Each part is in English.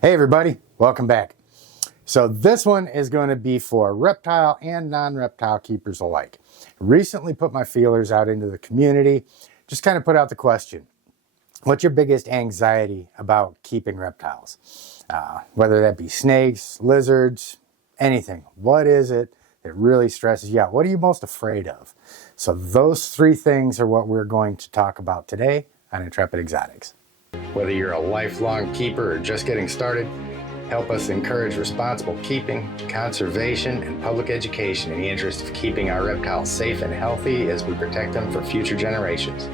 Hey everybody, welcome back. So this one is going to be for reptile and non-reptile keepers alike. Recently put my feelers out into the community, just kind of put out the question, what's your biggest anxiety about keeping reptiles? Whether that be snakes, lizards, anything. What is it that really stresses you out? What are you most afraid of? So those three things are what we're going to talk about today on Intrepid Exotics. Whether you're a lifelong keeper or just getting started, help us encourage responsible keeping, conservation, and public education in the interest of keeping our reptiles safe and healthy as we protect them for future generations.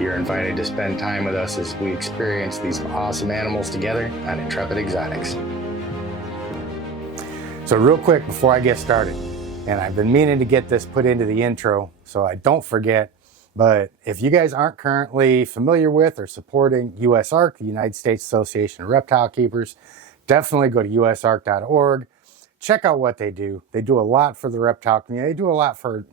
You're invited to spend time with us as we experience these awesome animals together on Intrepid Exotics. So real quick before I get started, and I've been meaning to get this put into the intro so I don't forget, but if you guys aren't currently familiar with or supporting USARK, the United States Association of Reptile Keepers, definitely go to usark.org. Check out what they do. They do a lot for the reptile community. They do a lot for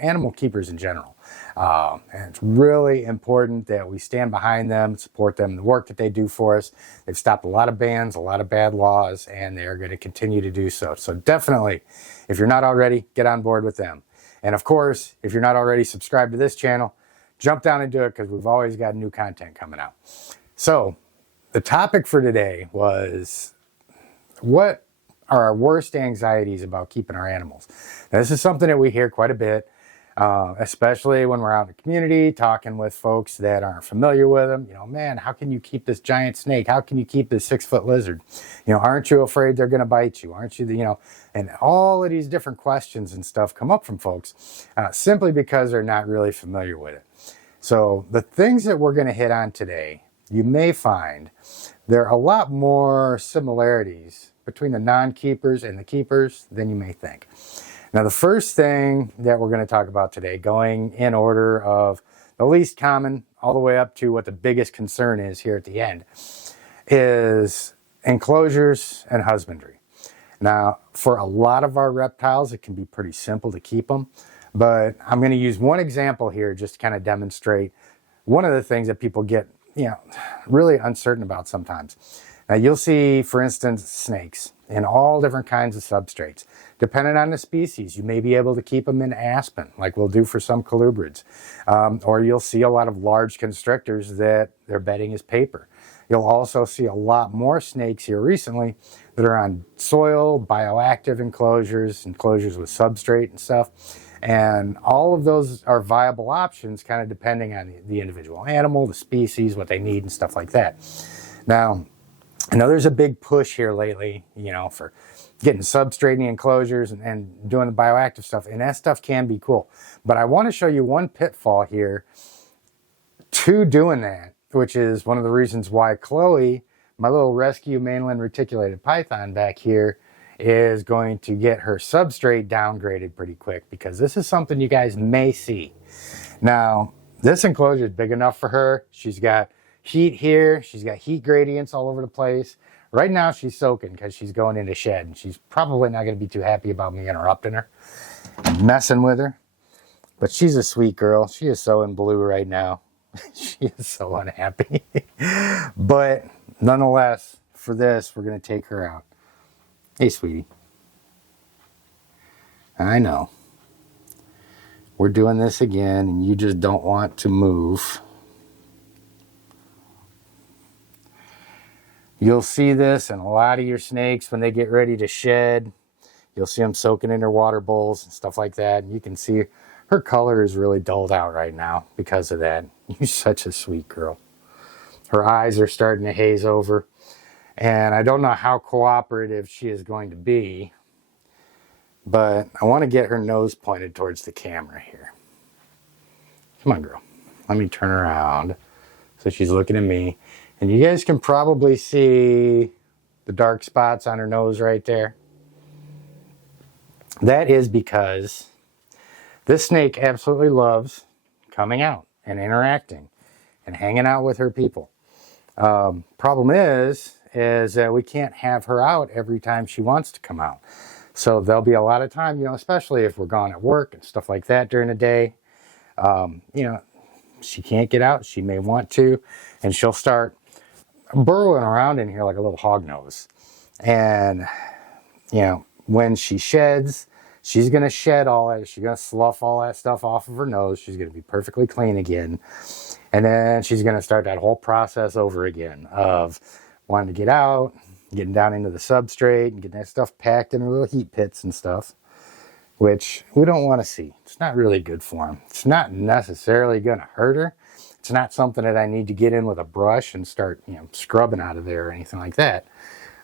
animal keepers in general. And it's really important that we stand behind them, support them in the work that they do for us. They've stopped a lot of bans, a lot of bad laws, and they're going to continue to do so. So definitely, if you're not already, get on board with them. And of course, if you're not already subscribed to this channel, jump down and do it because we've always got new content coming out. So the topic for today was, what are our worst anxieties about keeping our animals? Now, this is something that we hear quite a bit, especially when we're out in the community talking with folks that aren't familiar with them. Man, how can you keep this giant snake? How can you keep this 6-foot lizard? Aren't you afraid they're going to bite you? Aren't you, and all of these different questions and stuff come up from folks simply because they're not really familiar with it. So the things that we're going to hit on today, you may find there are a lot more similarities between the non-keepers and the keepers than you may think. Now, the first thing that we're going to talk about today, going in order of the least common all the way up to what the biggest concern is here at the end, is enclosures and husbandry. Now, for a lot of our reptiles, it can be pretty simple to keep them, but I'm going to use one example here just to kind of demonstrate one of the things that people get really uncertain about sometimes. Now you'll see, for instance, snakes in all different kinds of substrates. Depending on the species, you may be able to keep them in aspen, like we'll do for some colubrids. Or you'll see a lot of large constrictors that their bedding is paper. You'll also see a lot more snakes here recently that are on soil, bioactive enclosures with substrate and stuff. And all of those are viable options, kind of depending on the individual animal, the species, what they need, and stuff like that. Now, I know there's a big push here lately, for getting substrate in the enclosures and doing the bioactive stuff, and that stuff can be cool. But I want to show you one pitfall here to doing that, which is one of the reasons why Chloe, my little rescue mainland reticulated python back here, is going to get her substrate downgraded pretty quick, because this is something you guys may see. Now, this enclosure is big enough for her. She's got heat here. She's got heat gradients all over the place. Right now she's soaking because she's going into shed, and she's probably not going to be too happy about me interrupting her, messing with her. But she's a sweet girl. She is so in blue right now. She is so unhappy. But nonetheless, for this, we're going to take her out. Hey, sweetie. I know. We're doing this again, and you just don't want to move. You'll see this in a lot of your snakes when they get ready to shed. You'll see them soaking in their water bowls and stuff like that. And you can see her color is really dulled out right now because of that. You're such a sweet girl. Her eyes are starting to haze over. And I don't know how cooperative she is going to be, but I want to get her nose pointed towards the camera here. Come on, girl. Let me turn around so she's looking at me. And you guys can probably see the dark spots on her nose right there. That is because this snake absolutely loves coming out and interacting and hanging out with her people. Problem is that we can't have her out every time she wants to come out. So there'll be a lot of time, especially if we're gone at work and stuff like that during the day. She can't get out. She may want to, and she'll start burrowing around in here like a little hog nose. And, you know, when she sheds, she's going to shed all that. She's going to slough all that stuff off of her nose. She's going to be perfectly clean again. And then she's going to start that whole process over again of wanting to get out, getting down into the substrate, and getting that stuff packed in her little heat pits and stuff, which we don't want to see. It's not really good for them. It's not necessarily going to hurt her. It's not something that I need to get in with a brush and start, you know, scrubbing out of there or anything like that.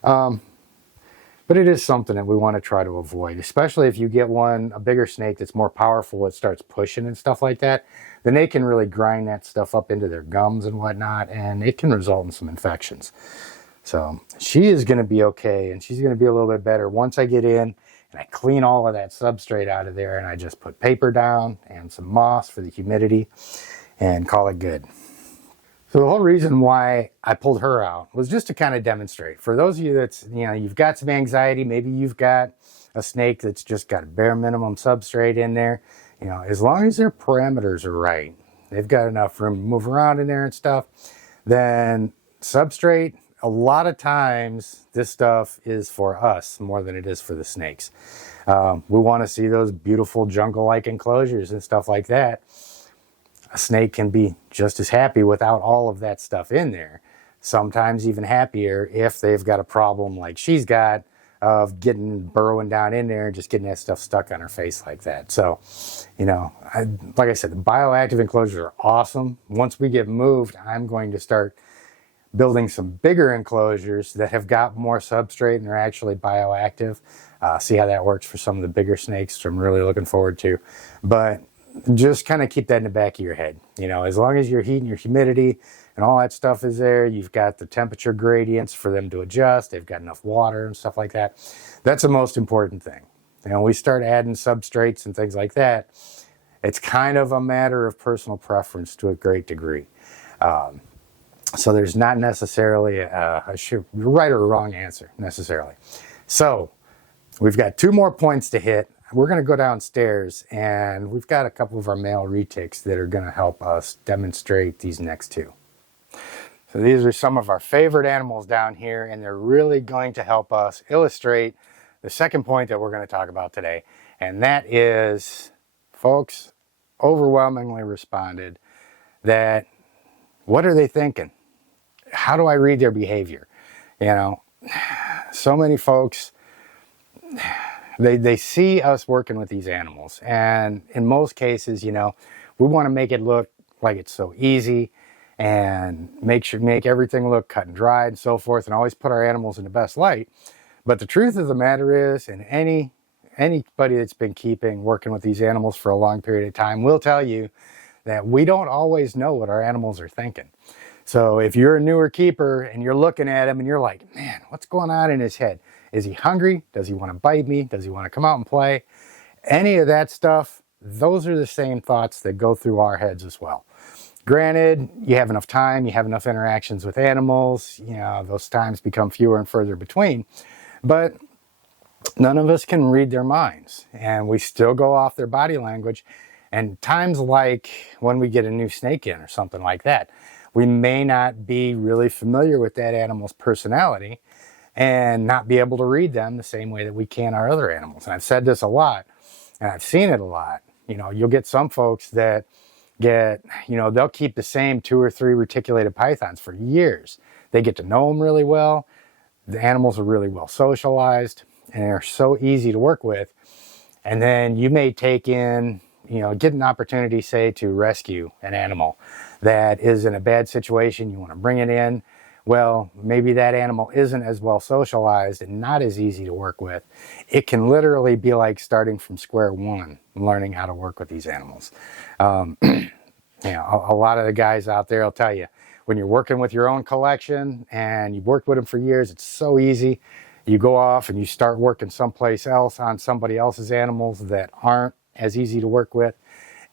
But it is something that we want to try to avoid, especially if you get a bigger snake that's more powerful, it starts pushing and stuff like that, then they can really grind that stuff up into their gums and whatnot, and it can result in some infections. So she is going to be okay, and she's going to be a little bit better once I get in and I clean all of that substrate out of there, and I just put paper down and some moss for the humidity and call it good. So the whole reason why I pulled her out was just to kind of demonstrate. For those of you that's, you know, you've got some anxiety, maybe you've got a snake that's just got a bare minimum substrate in there, you know, as long as their parameters are right, they've got enough room to move around in there and stuff, then substrate, a lot of times this stuff is for us more than it is for the snakes. We want to see those beautiful jungle-like enclosures and stuff like that. A snake can be just as happy without all of that stuff in there. Sometimes even happier if they've got a problem like she's got of burrowing down in there and just getting that stuff stuck on her face like that. So, you know, like I said, the bioactive enclosures are awesome. Once we get moved, I'm going to start building some bigger enclosures that have got more substrate and they're actually bioactive. See how that works for some of the bigger snakes, which I'm really looking forward to. But just kind of keep that in the back of your head. You know, as long as your heat and your humidity and all that stuff is there, you've got the temperature gradients for them to adjust, they've got enough water and stuff like that. That's the most important thing. You know, we start adding substrates and things like that, it's kind of a matter of personal preference to a great degree. So there's not necessarily a right or wrong answer necessarily. So we've got 2 more points to hit. We're going to go downstairs and we've got a couple of our male retics that are going to help us demonstrate these next 2. So these are some of our favorite animals down here, and they're really going to help us illustrate the second point that we're going to talk about today. And that is, folks overwhelmingly responded that, what are they thinking? How do I read their behavior? You know, so many folks, they see us working with these animals, and in most cases, you know, we want to make it look like it's so easy and make everything look cut and dried and so forth, and always put our animals in the best light. But the truth of the matter is, and anybody that's been working with these animals for a long period of time will tell you that we don't always know what our animals are thinking. So if you're a newer keeper and you're looking at him and you're like, man, what's going on in his head? Is he hungry? Does he want to bite me? Does he want to come out and play? Any of that stuff, those are the same thoughts that go through our heads as well. Granted, you have enough time, you have enough interactions with animals, you know, those times become fewer and further between, but none of us can read their minds, and we still go off their body language. And times like when we get a new snake in or something like that, we may not be really familiar with that animal's personality and not be able to read them the same way that we can our other animals. And I've said this a lot, and I've seen it a lot. You know, you'll get some folks that they'll keep the same 2 or 3 reticulated pythons for years. They get to know them really well. The animals are really well socialized, and they're so easy to work with. And then you may take in, get an opportunity, say, to rescue an animal that is in a bad situation. You want to bring it in. Well, maybe that animal isn't as well socialized and not as easy to work with. It can literally be like starting from square one, learning how to work with these animals. A lot of the guys out there will tell you, when you're working with your own collection and you've worked with them for years, it's so easy. You go off and you start working someplace else on somebody else's animals that aren't as easy to work with.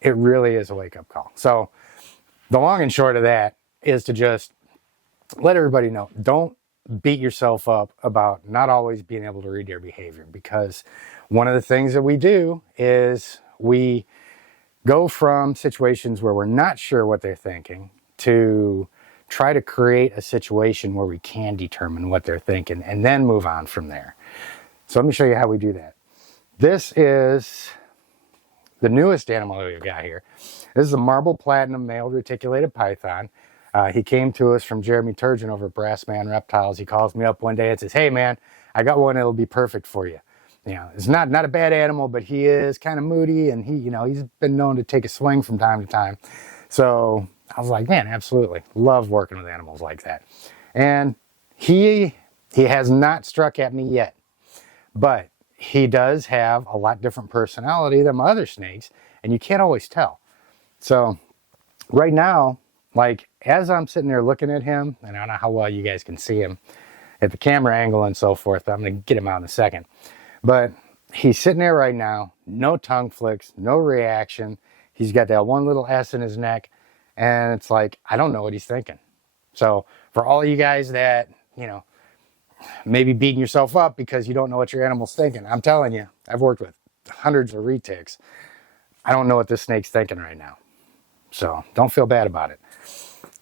It really is a wake-up call. So the long and short of that is to just let everybody know, don't beat yourself up about not always being able to read their behavior, because one of the things that we do is we go from situations where we're not sure what they're thinking to try to create a situation where we can determine what they're thinking and then move on from there. So let me show you how we do that. This is the newest animal that we've got here. This is a marble platinum male reticulated python. He came to us from Jeremy Turgeon over at Brassman Reptiles. He calls me up one day and says, "Hey man, I got one that'll be perfect for you." You know, it's not a bad animal, but he is kind of moody, and he's been known to take a swing from time to time. So I was like, man, absolutely love working with animals like that. And he has not struck at me yet, but he does have a lot different personality than my other snakes, and you can't always tell. So right now, like as I'm sitting there looking at him, and I don't know how well you guys can see him at the camera angle and so forth, but I'm going to get him out in a second. But he's sitting there right now, no tongue flicks, no reaction. He's got that one little S in his neck, and it's like, I don't know what he's thinking. So for all of you guys that, maybe beating yourself up because you don't know what your animal's thinking, I'm telling you, I've worked with hundreds of retics. I don't know what this snake's thinking right now. So don't feel bad about it.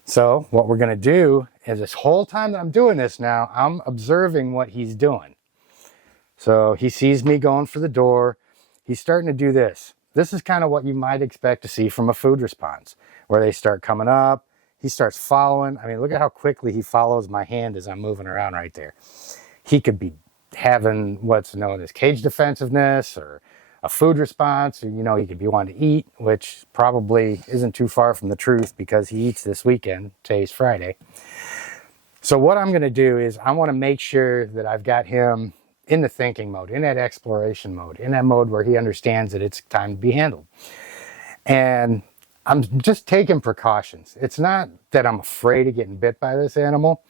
So what we're going to do is this whole time that I'm doing this now, I'm observing what he's doing. So he sees me going for the door. He's starting to do this. This is kind of what you might expect to see from a food response, where they start coming up. He starts following. I mean, look at how quickly he follows my hand as I'm moving around right there. He could be having what's known as cage defensiveness or a food response, or, he could be wanting to eat, which probably isn't too far from the truth because he eats this weekend. Today's Friday. So what I'm going to do is I want to make sure that I've got him in the thinking mode, in that exploration mode, in that mode where he understands that it's time to be handled. And I'm just taking precautions. It's not that I'm afraid of getting bit by this animal,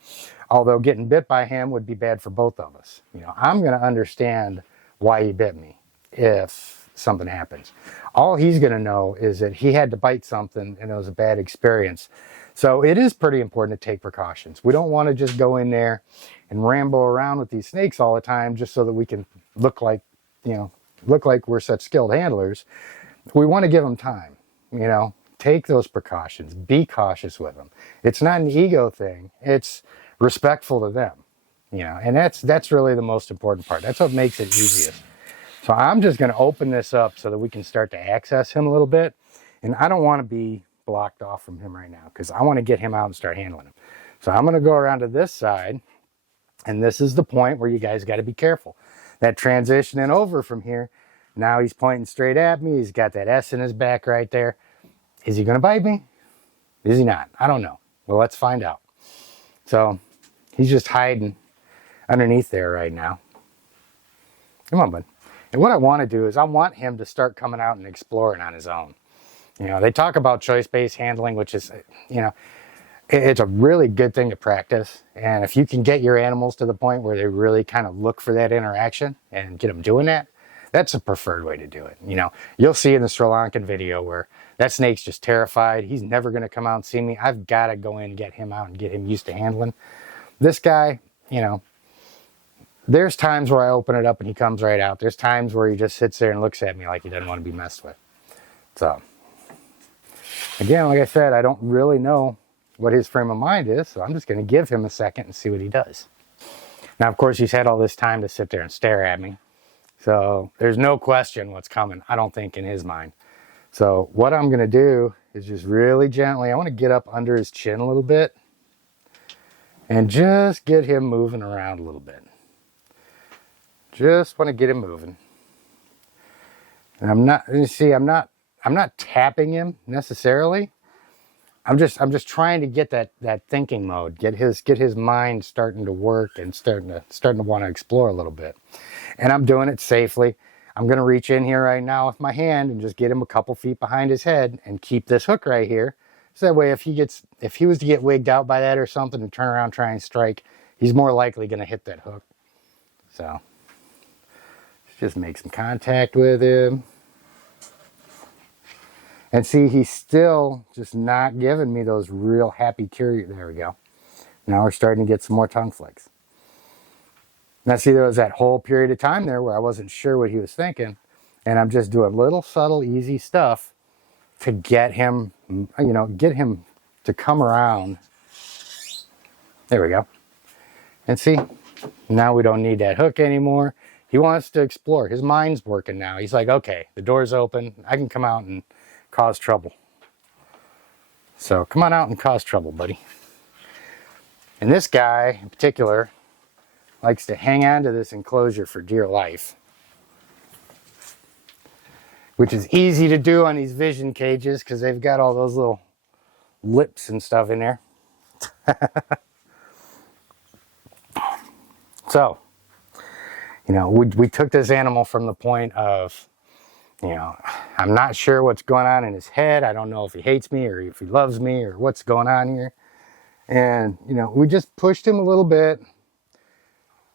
although getting bit by him would be bad for both of us. I'm going to understand why he bit me if something happens. All he's going to know is that he had to bite something and it was a bad experience. So it is pretty important to take precautions. We don't want to just go in there and ramble around with these snakes all the time just so that we can look like we're such skilled handlers. We want to give them time, take those precautions, be cautious with them. It's not an ego thing. It's respectful to them, and that's really the most important part. That's what makes it easiest. So I'm just going to open this up so that we can start to access him a little bit. And I don't want to be blocked off from him right now because I want to get him out and start handling him. So I'm going to go around to this side. And this is the point where you guys got to be careful. That transitioning over from here, now he's pointing straight at me. He's got that S in his back right there. Is he going to bite me? Is he not? I don't know. Well, let's find out. So he's just hiding underneath there right now. Come on, bud. And what I want to do is I want him to start coming out and exploring on his own. They talk about choice-based handling, which is, it's a really good thing to practice. And if you can get your animals to the point where they really kind of look for that interaction and get them doing that, that's a preferred way to do it. You'll see in the Sri Lankan video where that snake's just terrified. He's never going to come out and see me. I've got to go in and get him out and get him used to handling. This guy, there's times where I open it up and he comes right out. There's times where he just sits there and looks at me like he doesn't want to be messed with. So, again, like I said, I don't really know what his frame of mind is, so I'm just going to give him a second and see what he does. Now, of course, he's had all this time to sit there and stare at me, so there's no question what's coming, I don't think, in his mind. So what I'm going to do is just really gently, I want to get up under his chin a little bit and just get him moving around a little bit. Just want to get him moving. And I'm not tapping him necessarily. I'm just trying to get that thinking mode, get his mind starting to work and starting to want to explore a little bit. And I'm doing it safely. I'm going to reach in here right now with my hand and just get him a couple feet behind his head and keep this hook right here. So that way if he was to get wigged out by that or something and turn around and try and strike, he's more likely going to hit that hook. So just make some contact with him. And see, he's still just not giving me those real happy, curious. There we go. Now we're starting to get some more tongue flicks. Now see, there was that whole period of time there where I wasn't sure what he was thinking. And I'm just doing little, subtle, easy stuff to get him, get him to come around There we go. And see, now we don't need that hook anymore. He wants to explore. His mind's working now. He's like, okay, the door's open. I can come out and cause trouble. So come on out and cause trouble, buddy. And this guy in particular likes to hang on to this enclosure for dear life, which is easy to do on these vision cages because they've got all those little lips and stuff in there. So, you know, we took this animal from the point of, you know, I'm not sure what's going on in his head. I don't know if he hates me or if he loves me or what's going on here. And, you know, we just pushed him a little bit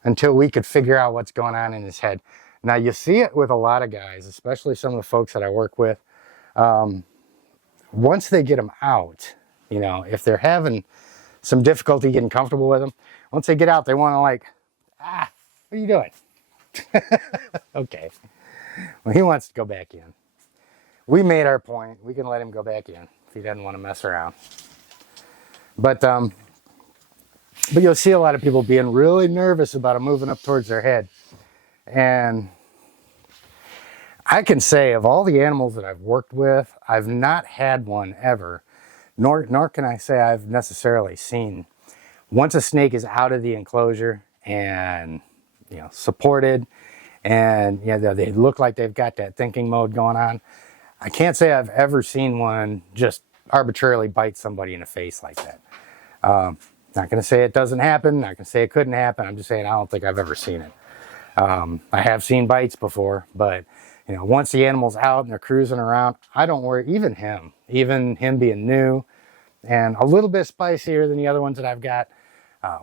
until we could figure out what's going on in his head. Now, you see it with a lot of guys, especially some of the folks that I work with. Once they get them out, you know, if they're having some difficulty getting comfortable with them, once they get out, they want to like, what are you doing? Okay. Well, he wants to go back in. We made our point. We can let him go back in if he doesn't want to mess around. But you'll see a lot of people being really nervous about him moving up towards their head. And I can say of all the animals that I've worked with, I've not had one ever, nor can I say I've necessarily seen. Once a snake is out of the enclosure and, you know, supported, and you know, they look like they've got that thinking mode going on, I can't say I've ever seen one just arbitrarily bite somebody in the face like that. Not going to say it doesn't happen. Not going to say it couldn't happen. I'm just saying I don't think I've ever seen it. I have seen bites before, but you know, once the animal's out and they're cruising around, I don't worry. Even him being new and a little bit spicier than the other ones that I've got,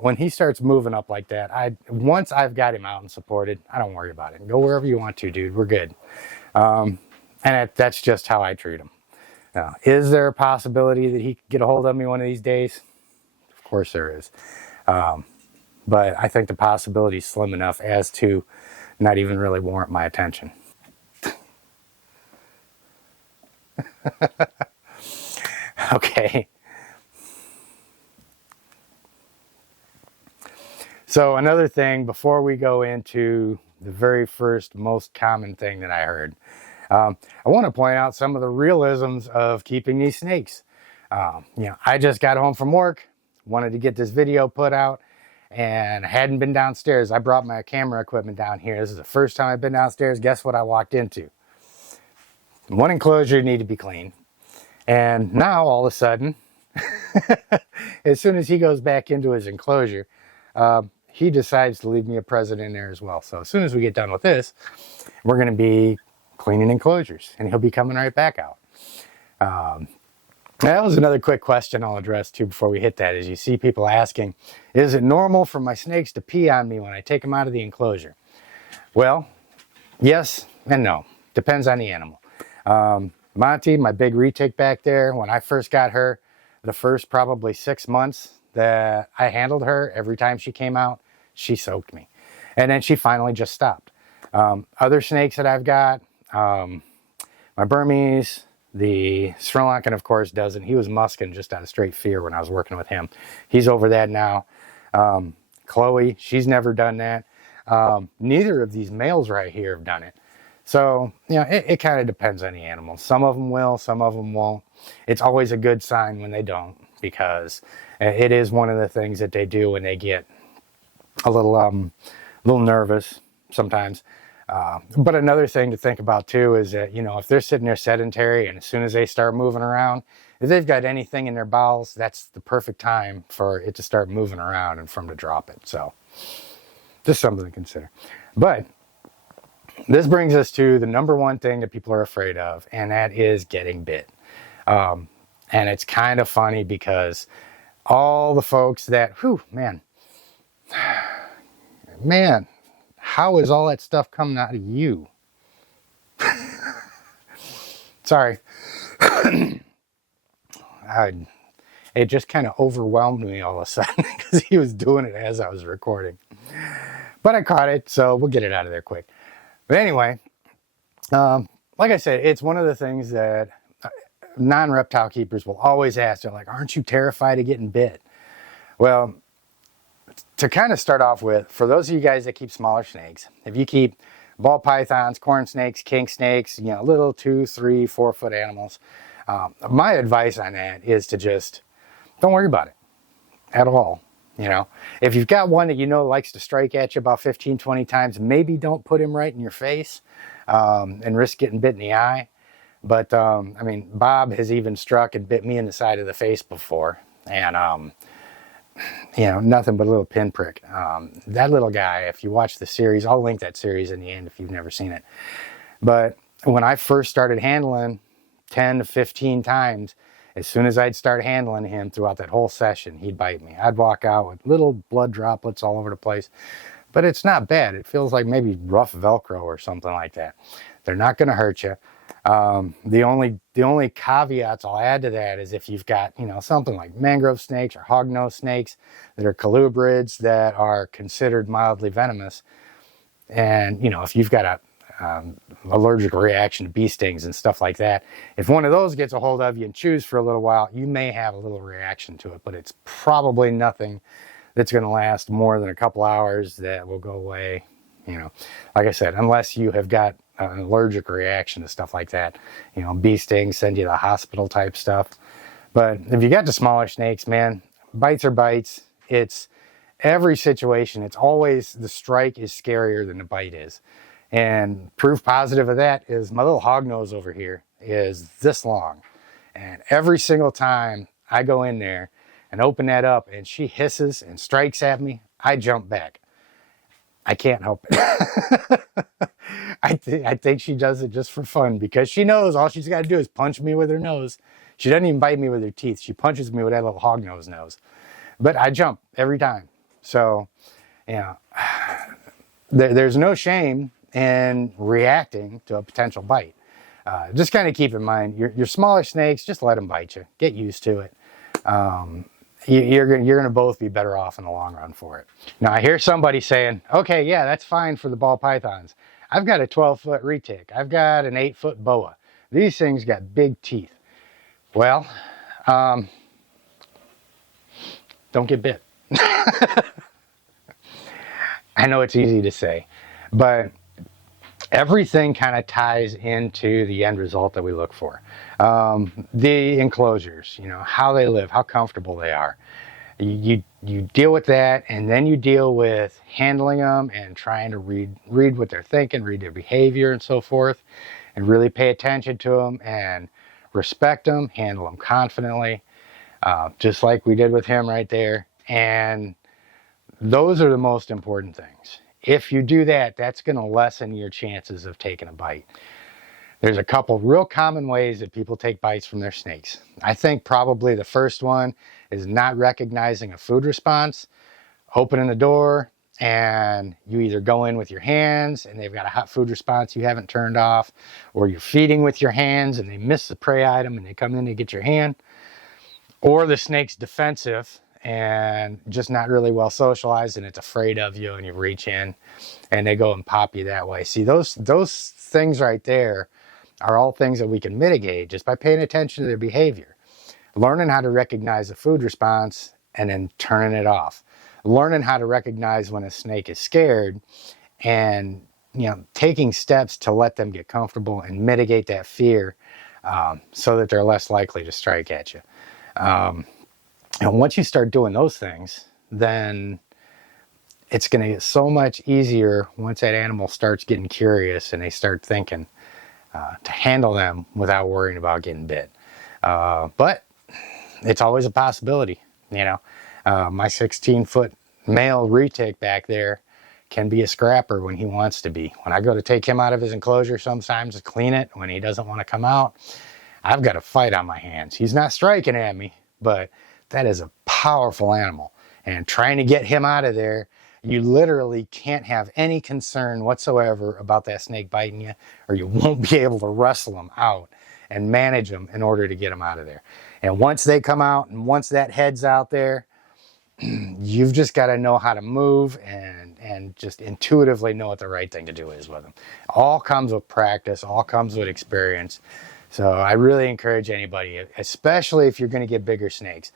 when he starts moving up like that, once I've got him out and supported, I don't worry about it. Go wherever you want to, dude. We're good. And that's just how I treat him. Is there a possibility that he could get a hold of me one of these days? Of course there is. But I think the possibility is slim enough as to not even really warrant my attention. Okay. So another thing, before we go into the very first most common thing that I heard, I want to point out some of the realisms of keeping these snakes. You know, I just got home from work, wanted to get this video put out, and I hadn't been downstairs. I brought my camera equipment down here. This is the first time I've been downstairs. Guess what I walked into? One enclosure needed to be cleaned. And now, all of a sudden, as soon as he goes back into his enclosure, he decides to leave me a present in there as well. So as soon as we get done with this, we're going to be cleaning enclosures, and he'll be coming right back out. That was another quick question I'll address too before we hit that, is you see people asking, is it normal for my snakes to pee on me when I take them out of the enclosure? Well, yes and no. Depends on the animal. Monty, my big retic back there, when I first got her, the first probably 6 months that I handled her, every time she came out, she soaked me. And then she finally just stopped. Other snakes that I've got, my Burmese, the Sri Lankan, of course, doesn't. He was musking just out of straight fear when I was working with him. He's over that now. Chloe, she's never done that. Neither of these males right here have done it. So, you know, it kind of depends on the animal. Some of them will, some of them won't. It's always a good sign when they don't, because it is one of the things that they do when they get a little nervous sometimes. But another thing to think about too is that, you know, if they're sitting there sedentary and as soon as they start moving around, if they've got anything in their bowels, that's the perfect time for it to start moving around and for them to drop it. So just something to consider. But this brings us to the number one thing that people are afraid of, and that is getting bit. And it's kind of funny because all the folks that, man, how is all that stuff coming out of you? Sorry. It just kind of overwhelmed me all of a sudden because he was doing it as I was recording. But I caught it, so we'll get it out of there quick. But anyway, like I said, it's one of the things that non-reptile keepers will always ask. They're like, aren't you terrified of getting bit? Well, to kind of start off with, for those of you guys that keep smaller snakes, if you keep ball pythons, corn snakes, king snakes, little 2, 3, 4 foot animals, my advice on that is to just don't worry about it at all. If you've got one that likes to strike at you about 15, 20 times, maybe don't put him right in your face and risk getting bit in the eye. But Bob has even struck and bit me in the side of the face before, and nothing but a little pinprick. That little guy, if you watch the series, I'll link that series in the end if you've never seen it. But when I first started handling 10 to 15 times, as soon as I'd start handling him throughout that whole session, he'd bite me. I'd walk out with little blood droplets all over the place. But it's not bad. It feels like maybe rough Velcro or something like that. They're not going to hurt you. The only caveats I'll add to that is if you've got, something like mangrove snakes or hognose snakes that are colubrids that are considered mildly venomous. And, if you've got a allergic reaction to bee stings and stuff like that, if one of those gets a hold of you and chews for a little while, you may have a little reaction to it, but it's probably nothing that's going to last more than a couple hours that will go away. Like I said, unless you have got an allergic reaction to stuff like that, bee stings, send you to the hospital type stuff. But if you got the smaller snakes, man, bites are bites. It's every situation. It's always the strike is scarier than the bite is. And proof positive of that is my little hognose over here is this long. And every single time I go in there and open that up and she hisses and strikes at me, I jump back. I can't help it. I think she does it just for fun because she knows all she's got to do is punch me with her nose. She doesn't even bite me with her teeth. She punches me with that little hognose nose. But I jump every time. So, there's no shame in reacting to a potential bite. Just kind of keep in mind, your smaller snakes, just let them bite you. Get used to it. You're going to both be better off in the long run for it. Now, I hear somebody saying, okay, yeah, that's fine for the ball pythons. I've got a 12-foot retic. I've got an 8-foot boa. These things got big teeth. Well, don't get bit. I know it's easy to say, but everything kind of ties into the end result that we look for. The enclosures, how they live, how comfortable they are. You deal with that, and then you deal with handling them and trying to read what they're thinking, read their behavior and so forth, and really pay attention to them and respect them, handle them confidently, just like we did with him right there. And those are the most important things. If you do that, that's going to lessen your chances of taking a bite. There's a couple real common ways that people take bites from their snakes. I think probably the first one is not recognizing a food response, opening the door, and you either go in with your hands and they've got a hot food response you haven't turned off, or you're feeding with your hands and they miss the prey item and they come in to get your hand, or the snake's defensive and just not really well socialized and it's afraid of you and you reach in and they go and pop you that way. See, those things right there are all things that we can mitigate just by paying attention to their behavior. Learning how to recognize a food response and then turning it off. Learning how to recognize when a snake is scared and taking steps to let them get comfortable and mitigate that fear so that they're less likely to strike at you. And once you start doing those things, then it's going to get so much easier once that animal starts getting curious and they start thinking to handle them without worrying about getting bit. But it's always a possibility, My 16-foot male retic back there can be a scrapper when he wants to be. When I go to take him out of his enclosure sometimes to clean it, when he doesn't want to come out, I've got a fight on my hands. He's not striking at me, but that is a powerful animal. And trying to get him out of there, you literally can't have any concern whatsoever about that snake biting you, or you won't be able to wrestle him out and manage them in order to get them out of there. And once they come out and once that head's out there, you've just got to know how to move and just intuitively know what the right thing to do is with them. All comes with practice, all comes with experience. So I really encourage anybody, especially if you're going to get bigger snakes,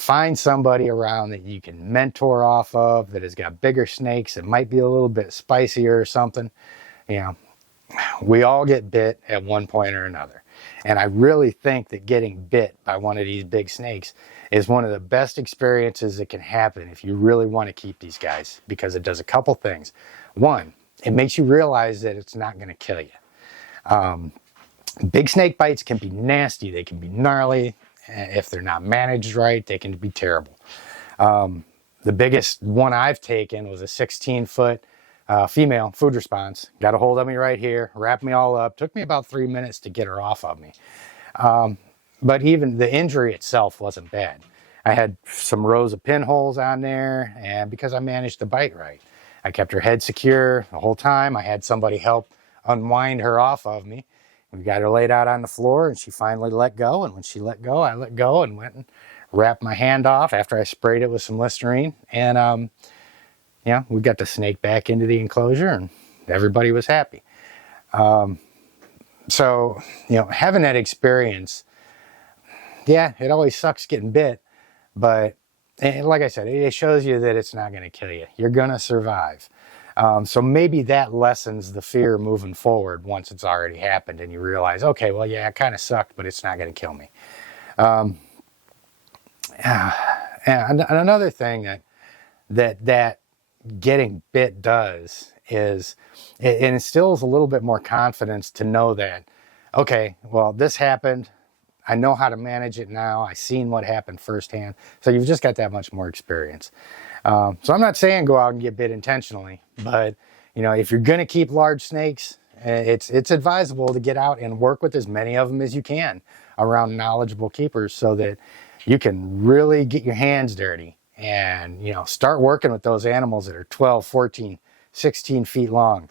find somebody around that you can mentor off of that has got bigger snakes. It might be a little bit spicier or something. You know, we all get bit at one point or another. And I really think that getting bit by one of these big snakes is one of the best experiences that can happen if you really want to keep these guys, because it does a couple things. One, it makes you realize that it's not going to kill you. Big snake bites can be nasty. They can be gnarly. If they're not managed right, they can be terrible. The biggest one I've taken was a 16-foot female food response. Got a hold of me right here, wrapped me all up. Took me about 3 minutes to get her off of me. But even the injury itself wasn't bad. I had some rows of pinholes on there, and because I managed the bite right, I kept her head secure the whole time. I had somebody help unwind her off of me. We got her laid out on the floor, and she finally let go. And when she let go, I let go and went and wrapped my hand off after I sprayed it with some Listerine. And yeah, we got the snake back into the enclosure, and everybody was happy. So, you know, having that experience, yeah, it always sucks getting bit, but like I said, it shows you that it's not going to kill you. You're going to survive. So maybe that lessens the fear moving forward once it's already happened and you realize, okay, well, yeah, it kind of sucked, but it's not going to kill me. And another thing that getting bit does is it instills a little bit more confidence to know that, okay, well, this happened. I know how to manage it now. I've seen what happened firsthand. So you've just got that much more experience. So I'm not saying go out and get bit intentionally, but you know, if you're going to keep large snakes, it's advisable to get out and work with as many of them as you can around knowledgeable keepers so that you can really get your hands dirty and, you know, start working with those animals that are 12, 14, 16 feet long.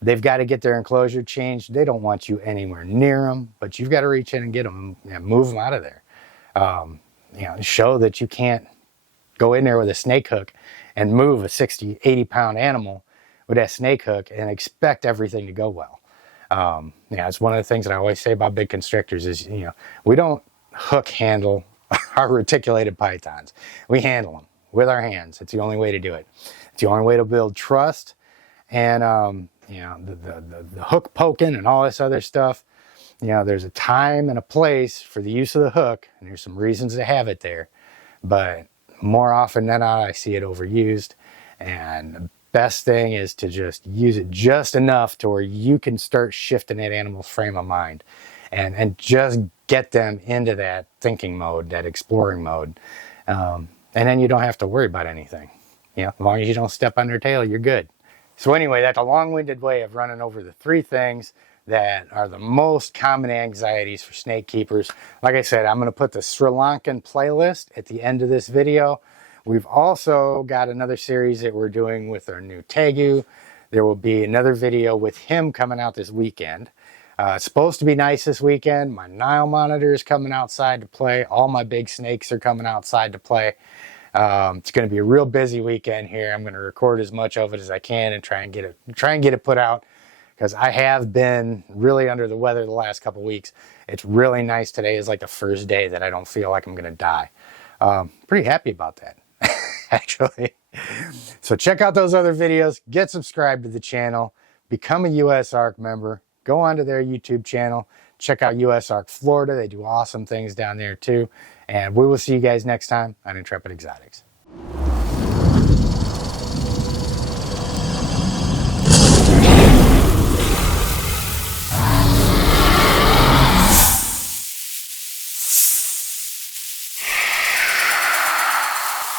They've got to get their enclosure changed. They don't want you anywhere near them, but you've got to reach in and get them and move them out of there. You know, show that you can't go in there with a snake hook and move a 60, 80-pound animal with that snake hook and expect everything to go well. Yeah, it's one of the things that I always say about big constrictors is, you know, we don't hook handle our reticulated pythons. We handle them with our hands. It's the only way to do it. It's the only way to build trust. And, you know, the hook poking and all this other stuff, you know, there's a time and a place for the use of the hook, and there's some reasons to have it there. But more often than not, I see it overused. And the best thing is to just use it just enough to where you can start shifting that animal's frame of mind and just get them into that thinking mode, that exploring mode. And then you don't have to worry about anything. You know, as long as you don't step on their tail, you're good. So anyway, that's a long-winded way of running over the 3 things that are the most common anxieties for snake keepers. Like I said, I'm going to put the Sri Lankan playlist at the end of this video. We've also got another series that we're doing with our new Tegu. There will be another video with him coming out this weekend. It's supposed to be nice this weekend. My Nile monitor is coming outside to play. All my big snakes are coming outside to play. It's going to be a real busy weekend here. I'm going to record as much of it as I can and try and get it put out, because I have been really under the weather the last couple weeks. It's really nice. Today is like the first day that I don't feel like I'm going to die. Pretty happy about that, actually. So check out those other videos. Get subscribed to the channel. Become a USARK member. Go onto their YouTube channel. Check out USARK Florida. They do awesome things down there too. And we will see you guys next time on Intrepid Exotics.